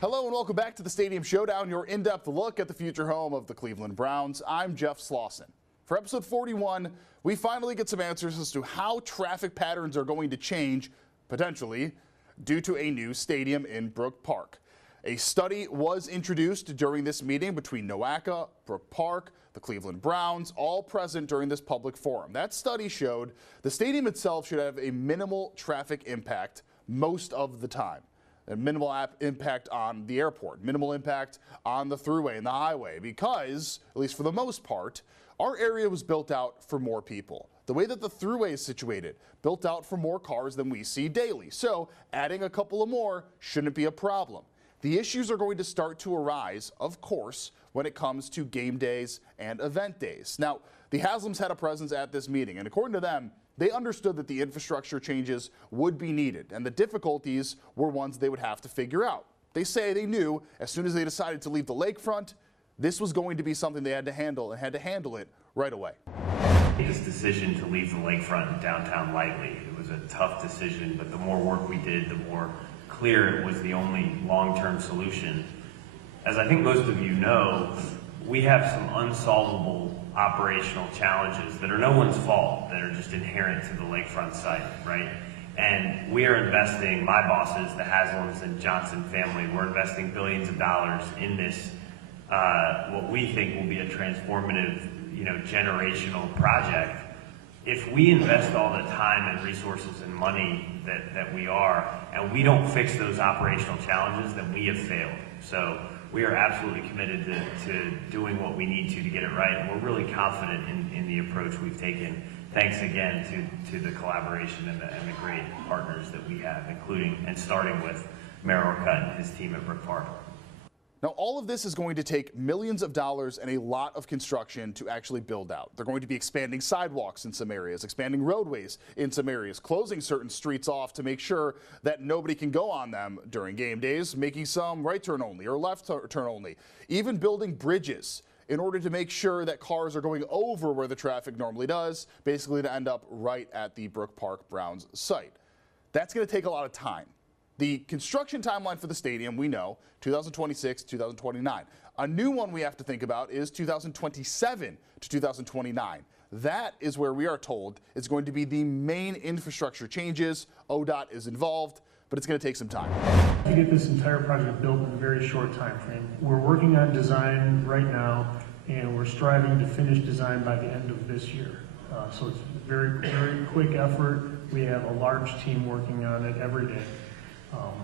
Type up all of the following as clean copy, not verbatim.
Hello and welcome back to the Stadium Showdown, your in-depth look at the future home of the Cleveland Browns. I'm Jeff Slauson. For episode 41, we finally get some answers as to how traffic patterns are going to change, potentially, due to a new stadium in Brook Park. A study was introduced during this meeting between NOACA, Brook Park, the Cleveland Browns, all present during this public forum. That study showed the stadium itself should have a minimal traffic impact most of the time. A minimal impact on the airport, minimal impact on the thruway and the highway, because, at least for the most part, our area was built out for more people. The way that the thruway is situated, built out for more cars than we see daily. So adding a couple of more shouldn't be a problem. The issues are going to start to arise, of course, when it comes to game days and event days. Now, the Haslams had a presence at this meeting, and according to them, they understood that the infrastructure changes would be needed, and the difficulties were ones they would have to figure out. They say they knew as soon as they decided to leave the lakefront, this was going to be something they had to handle, and had to handle it right away. This decision to leave the lakefront and downtown lightly, it was a tough decision, but the more work we did, the more clear it was the only long-term solution. As I think most of you know, we have some unsolvable operational challenges that are no one's fault, that are just inherent to the lakefront site, right? And we are investing, my bosses, the Haslams and Johnson family, we're investing billions of dollars in this, what we think will be a transformative, generational project. If we invest all the time and resources and money that we are, and we don't fix those operational challenges, then we have failed. So we are absolutely committed to doing what we need to get it right, and we're really confident in the approach we've taken. Thanks again to the collaboration and the great partners that we have, including and starting with Mayor Orcutt and his team at Brook Park. Now, all of this is going to take millions of dollars and a lot of construction to actually build out. They're going to be expanding sidewalks in some areas, expanding roadways in some areas, closing certain streets off to make sure that nobody can go on them during game days, making some right turn only or left turn only, even building bridges in order to make sure that cars are going over where the traffic normally does, basically to end up right at the Brook Park Browns site. That's going to take a lot of time. The construction timeline for the stadium, we know, 2026, 2029. A new one we have to think about is 2027 to 2029. That is where we are told it's going to be the main infrastructure changes. ODOT is involved, but it's going to take some time. To get this entire project built in a very short time frame. We're working on design right now, and we're striving to finish design by the end of this year. So it's a very, very quick effort. We have a large team working on it every day.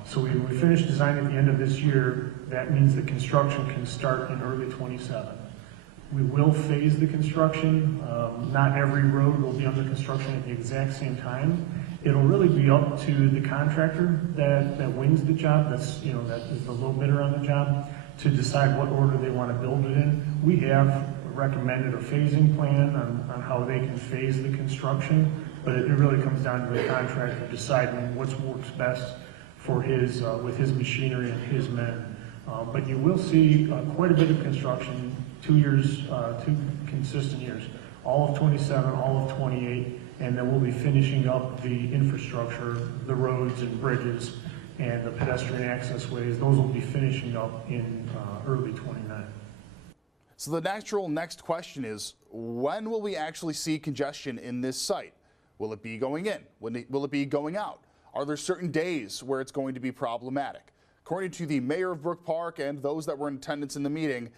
So we finish design at the end of this year. That means the construction can start in early 27. We will phase the construction. Not every road will be under construction at the exact same time. It'll really be up to the contractor that wins the job, that is the low bidder on the job, to decide what order they want to build it in. We have recommended a phasing plan on how they can phase the construction, but it really comes down to the contractor deciding what works best for his, with his machinery and his men. But you will see quite a bit of construction, 2 years, 2 consistent years, all of 27, all of 28, and then we'll be finishing up the infrastructure, the roads and bridges, and the pedestrian access ways. Those will be finishing up in early 29. So the natural next question is, when will we actually see congestion in this site? Will it be going in? Will it be going out? Are there certain days where it's going to be problematic? According to the mayor of Brook Park and those that were in attendance in the meeting,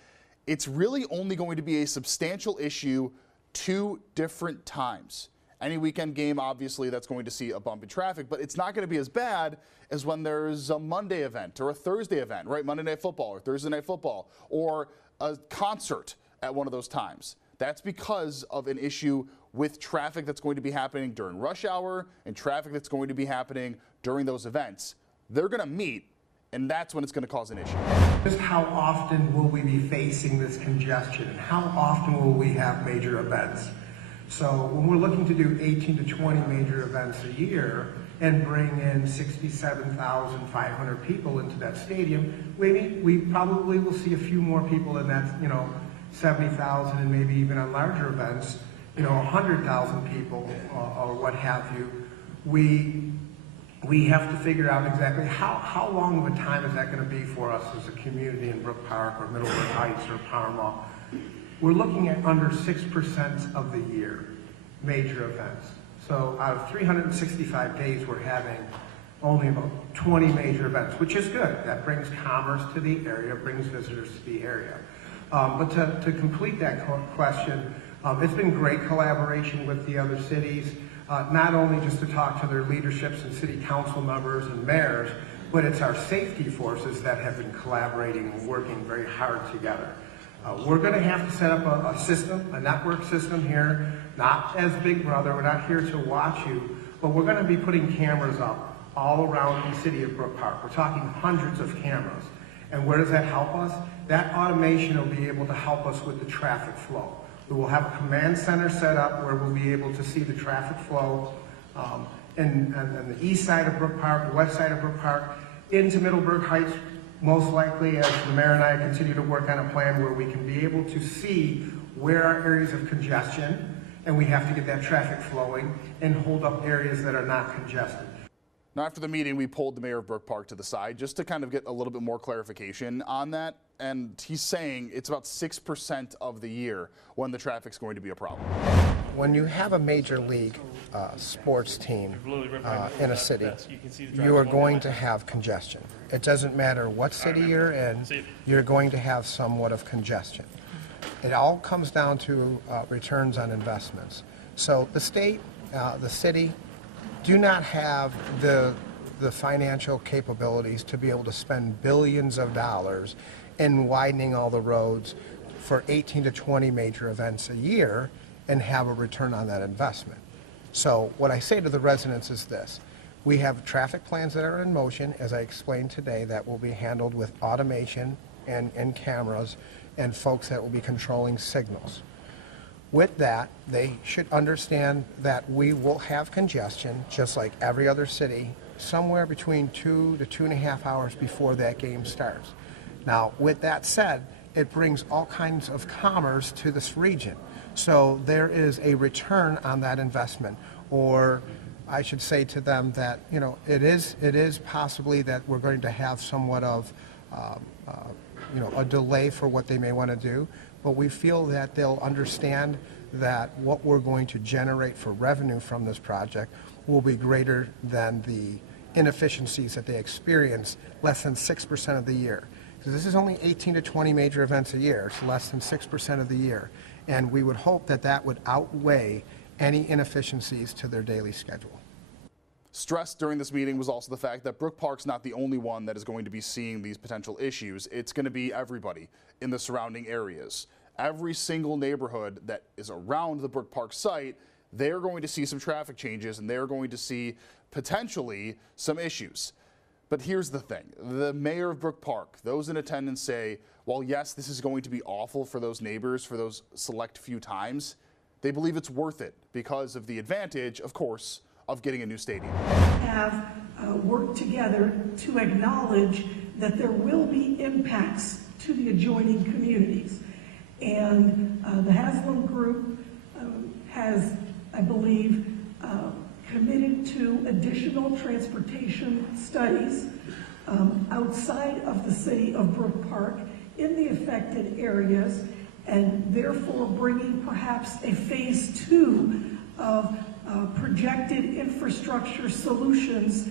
it's really only going to be a substantial issue 2 different times. Any weekend game, obviously, that's going to see a bump in traffic, but it's not going to be as bad as when there's a Monday event or a Thursday event, right? Monday Night Football or Thursday Night Football, or a concert at one of those times. That's because of an issue with traffic that's going to be happening during rush hour and traffic that's going to be happening during those events. They're going to meet, and that's when it's going to cause an issue. Just how often will we be facing this congestion? How often will we have major events? So when we're looking to do 18 to 20 major events a year and bring in 67,500 people into that stadium, we probably will see a few more people in that, 70,000, and maybe even on larger events, 100,000 people or what have you. We we have to figure out exactly how long of a time is that going to be for us as a community in Brook Park or Middleburg Heights or Parma. We're looking at under 6% of the year, major events. So out of 365 days, we're having only about 20 major events, which is good. That brings commerce to the area, brings visitors to the area. But to complete that question, it's been great collaboration with the other cities, not only just to talk to their leaderships and city council members and mayors, but it's our safety forces that have been collaborating and working very hard together. We're going to have to set up a system, a network system here, not as Big Brother. We're not here to watch you, but we're going to be putting cameras up all around the city of Brook Park. We're talking hundreds of cameras. And where does that help us? That automation will be able to help us with the traffic flow. We will have a command center set up where we'll be able to see the traffic flow on the east side of Brook Park, the west side of Brook Park, into Middleburg Heights, most likely as the mayor and I continue to work on a plan where we can be able to see where are areas of congestion, and we have to get that traffic flowing and hold up areas that are not congested. Now, after the meeting, we pulled the mayor of Brook Park to the side just to kind of get a little bit more clarification on that. And he's saying it's about 6% of the year when the traffic's going to be a problem. When you have a major league sports team in a city, you are going to have congestion. It doesn't matter what city you're in, you're going to have somewhat of congestion. It all comes down to returns on investments. So the state, the city, do not have the financial capabilities to be able to spend billions of dollars in widening all the roads for 18 to 20 major events a year and have a return on that investment. So what I say to the residents is this: we have traffic plans that are in motion, as I explained today, that will be handled with automation and cameras and folks that will be controlling signals. With that, they should understand that we will have congestion, just like every other city, somewhere between 2 to 2.5 hours before that game starts. Now, with that said, it brings all kinds of commerce to this region. So there is a return on that investment, or I should say to them that, you know, it is possibly that we're going to have somewhat of a delay for what they may want to do, but we feel that they'll understand that what we're going to generate for revenue from this project will be greater than the inefficiencies that they experience less than 6% of the year. So this is only 18 to 20 major events a year. It's less than 6% of the year. And we would hope that that would outweigh any inefficiencies to their daily schedule. Stressed during this meeting was also the fact that Brook Park's not the only one that is going to be seeing these potential issues. It's going to be everybody in the surrounding areas. Every single neighborhood that is around the Brook Park site, they're going to see some traffic changes and they're going to see potentially some issues. But here's the thing. The mayor of Brook Park, those in attendance say, while yes, this is going to be awful for those neighbors for those select few times, they believe it's worth it because of the advantage, of course, of getting a new stadium. Have worked together to acknowledge that there will be impacts to the adjoining communities. And the Haslam Group has, I believe, committed to additional transportation studies outside of the city of Brook Park in the affected areas, and therefore bringing perhaps a phase 2 of projected infrastructure solutions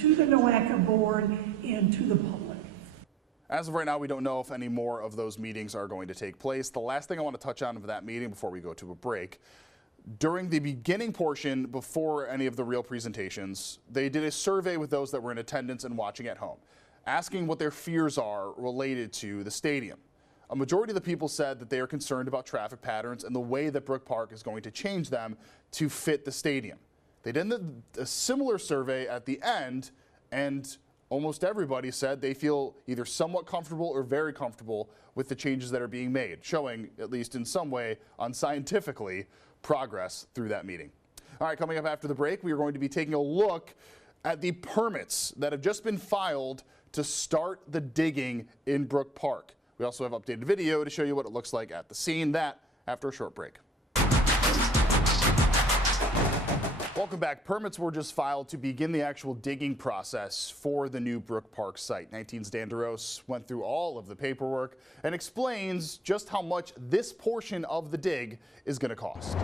to the NOACA board and to the public. As of right now, we don't know if any more of those meetings are going to take place. The last thing I want to touch on of that meeting before we go to a break, during the beginning portion, before any of the real presentations, they did a survey with those that were in attendance and watching at home, asking what their fears are related to the stadium. A majority of the people said that they are concerned about traffic patterns and the way that Brook Park is going to change them to fit the stadium. They did a similar survey at the end, and almost everybody said they feel either somewhat comfortable or very comfortable with the changes that are being made, showing, at least in some way, unscientifically, progress through that meeting. All right, coming up after the break, we are going to be taking a look at the permits that have just been filed to start the digging in Brook Park. We also have updated video to show you what it looks like at the scene. That after a short break. Welcome back. Permits were just filed to begin the actual digging process for the new Brook Park site. 19's Dan DeRose went through all of the paperwork and explains just how much this portion of the dig is going to cost.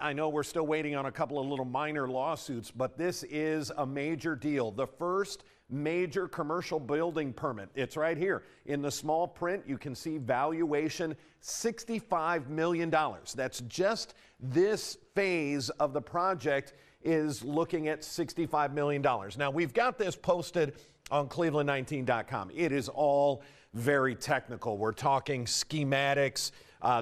I know we're still waiting on a couple of little minor lawsuits, but this is a major deal. The first major commercial building permit. It's right here in the small print. You can see valuation $65 million. That's just this phase of the project is looking at $65 million. Now, we've got this posted on cleveland19.com. It is all very technical. We're talking schematics.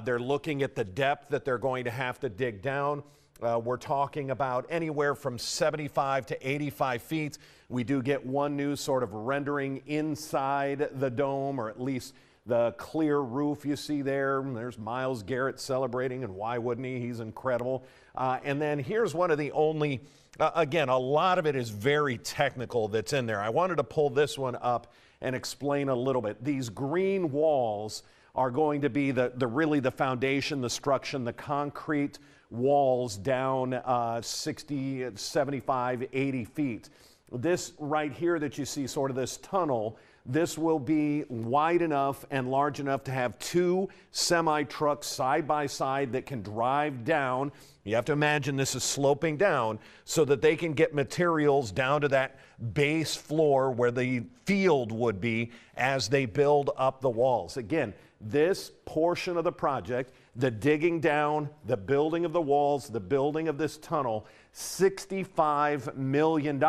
They're looking at the depth that they're going to have to dig down. We're talking about anywhere from 75 to 85 feet. We do get one new sort of rendering inside the dome, or at least the clear roof you see there. There's Myles Garrett celebrating, and why wouldn't he? He's incredible. And then here's one of the only, again, a lot of it is very technical that's in there. I wanted to pull this one up and explain a little bit. These green walls are going to be really the foundation, the structure, the concrete walls down 60, 75, 80 feet. This right here that you see, sort of this tunnel, this will be wide enough and large enough to have two semi-trucks side by side that can drive down. You have to imagine this is sloping down so that they can get materials down to that base floor where the field would be as they build up the walls. Again, this portion of the project, the digging down, the building of the walls, the building of this tunnel, $65 million.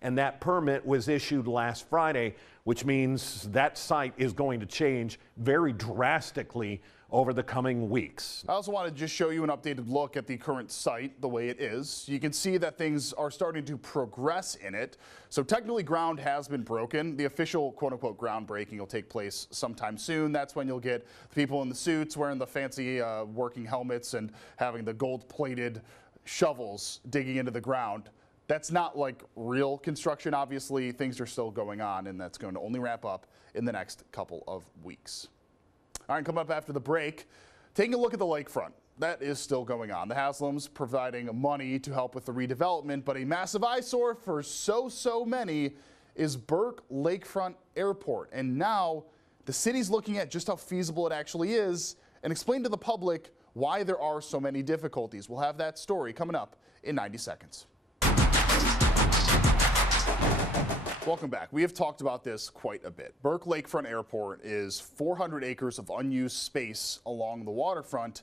And that permit was issued last Friday, which means that site is going to change very drastically over the coming weeks. I also want to just show you an updated look at the current site, the way it is. You can see that things are starting to progress in it. So technically ground has been broken. The official quote-unquote groundbreaking will take place sometime soon. That's when you'll get the people in the suits wearing the fancy working helmets and having the gold-plated shovels digging into the ground. That's not like real construction. Obviously, things are still going on, and that's going to only wrap up in the next couple of weeks. All right, coming up after the break, taking a look at the lakefront. That is still going on. The Haslams providing money to help with the redevelopment, but a massive eyesore for so many is Brook Lakefront Airport. And now the city's looking at just how feasible it actually is and explain to the public why there are so many difficulties. We'll have that story coming up in 90 seconds. Welcome back. We have talked about this quite a bit. Brook Lakefront Airport is 400 acres of unused space along the waterfront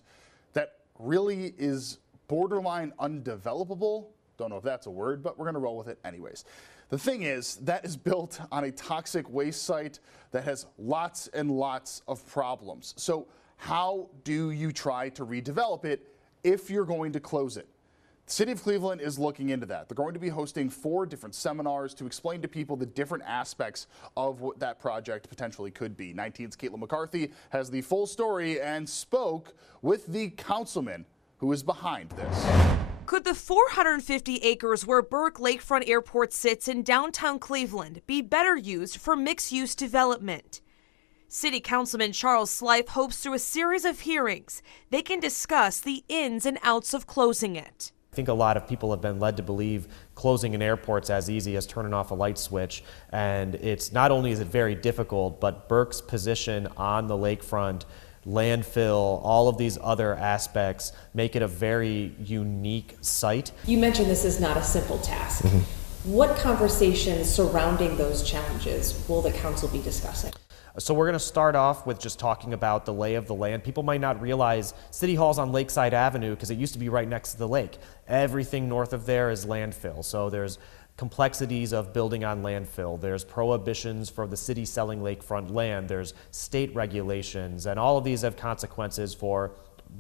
that really is borderline undevelopable. Don't know if that's a word, but we're going to roll with it anyways. The thing is, that is built on a toxic waste site that has lots and lots of problems. So how do you try to redevelop it if you're going to close it? The City of Cleveland is looking into that. They're going to be hosting 4 different seminars to explain to people the different aspects of what that project potentially could be. 19's Caitlin McCarthy has the full story and spoke with the councilman who is behind this. Could the 450 acres where Brook Lakefront Airport sits in downtown Cleveland be better used for mixed-use development? City Councilman Charles Slife hopes through a series of hearings they can discuss the ins and outs of closing it. I think a lot of people have been led to believe closing an airport's as easy as turning off a light switch, and it's not only is it very difficult, but Brook's position on the lakefront, landfill, all of these other aspects make it a very unique site. You mentioned this is not a simple task. What conversations surrounding those challenges will the council be discussing? So we're going to start off with just talking about the lay of the land. People might not realize City Hall's on Lakeside Avenue because it used to be right next to the lake. Everything north of there is landfill. So there's complexities of building on landfill. There's prohibitions for the city selling lakefront land. There's state regulations, and all of these have consequences for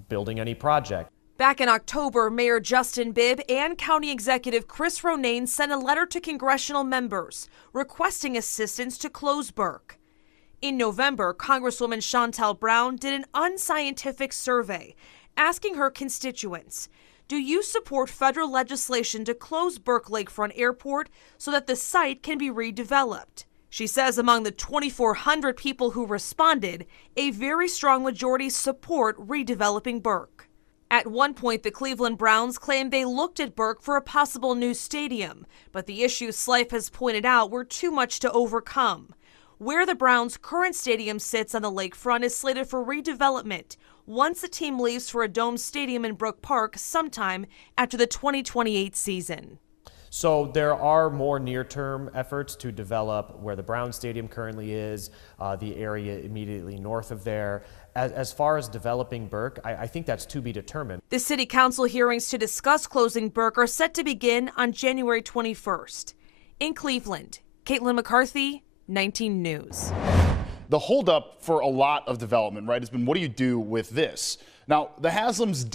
building any project. Back in October, Mayor Justin Bibb and County Executive Chris Ronayne sent a letter to congressional members requesting assistance to close Brook. In November, Congresswoman Shontel Brown did an unscientific survey asking her constituents, do you support federal legislation to close Brook Lakefront Airport so that the site can be redeveloped? She says among the 2,400 people who responded, a very strong majority support redeveloping Brook. At one point, the Cleveland Browns claimed they looked at Burke for a possible new stadium, but the issues Slife has pointed out were too much to overcome. Where the Browns' current stadium sits on the lakefront is slated for redevelopment once the team leaves for a domed stadium in Brook Park sometime after the 2028 season. So there are more near-term efforts to develop where the Brown Stadium currently is, the area immediately north of there. As far as developing Burke, I think that's to be determined. The city council hearings to discuss closing Burke are set to begin on January 21st. In Cleveland, Caitlin McCarthy, 19 News. The holdup for a lot of development, right, has been what do you do with this? Now, the Haslams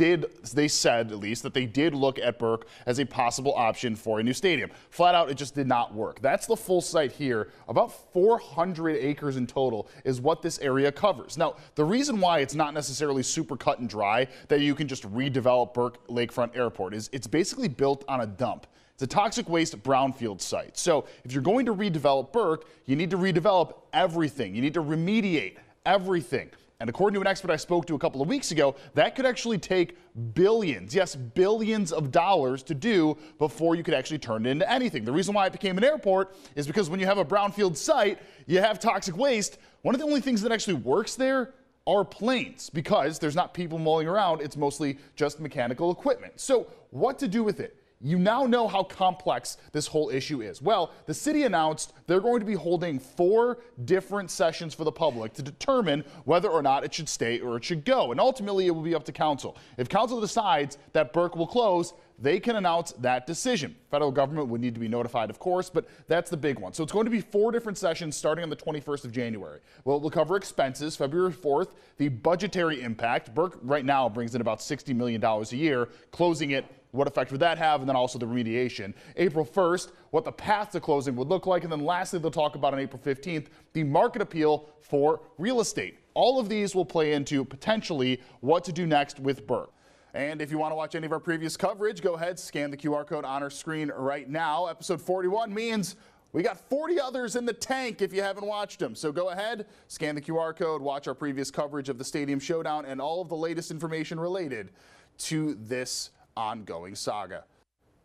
they said at least, that they did look at Burke as a possible option for a new stadium. Flat out, it just did not work. That's the full site here. About 400 acres in total is what this area covers. Now, the reason why it's not necessarily super cut and dry that you can just redevelop Burke Lakefront Airport is it's basically built on a dump. It's a toxic waste brownfield site. So if you're going to redevelop Burke, you need to redevelop everything. You need to remediate everything. And according to an expert I spoke to a couple of weeks ago, that could actually take billions, yes, billions of dollars to do before you could actually turn it into anything. The reason why it became an airport is because when you have a brownfield site, you have toxic waste. One of the only things that actually works there are planes, because there's not people mulling around. It's mostly just mechanical equipment. So what to do with it? You now know how complex this whole issue is. Well, the city announced they're going to be holding 4 different sessions for the public to determine whether or not it should stay or it should go. And ultimately, it will be up to council. If council decides that Burke will close, they can announce that decision. Federal government would need to be notified, of course, but that's the big one. So it's going to be 4 different sessions starting on the 21st of January. Well, it will cover expenses, February 4th, the budgetary impact. Burke right now brings in about $60 million a year. Closing it, what effect would that have? And then also the remediation. April 1st, what the path to closing would look like. And then lastly, they'll talk about on April 15th, the market appeal for real estate. All of these will play into potentially what to do next with Burke. And if you want to watch any of our previous coverage, go ahead, scan the QR code on our screen right now. Episode 41 means we got 40 others in the tank if you haven't watched them. So go ahead, scan the QR code, watch our previous coverage of the Stadium Showdown and all of the latest information related to this ongoing saga.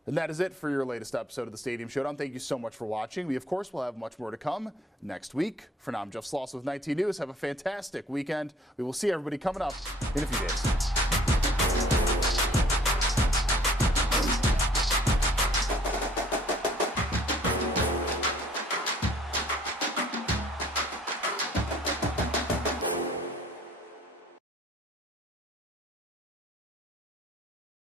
And that is it for your latest episode of the Stadium Showdown. Thank you so much for watching. We, of course, will have much more to come next week. For now, I'm Jeff Slauson with 19 News. Have a fantastic weekend. We will see everybody coming up in a few days.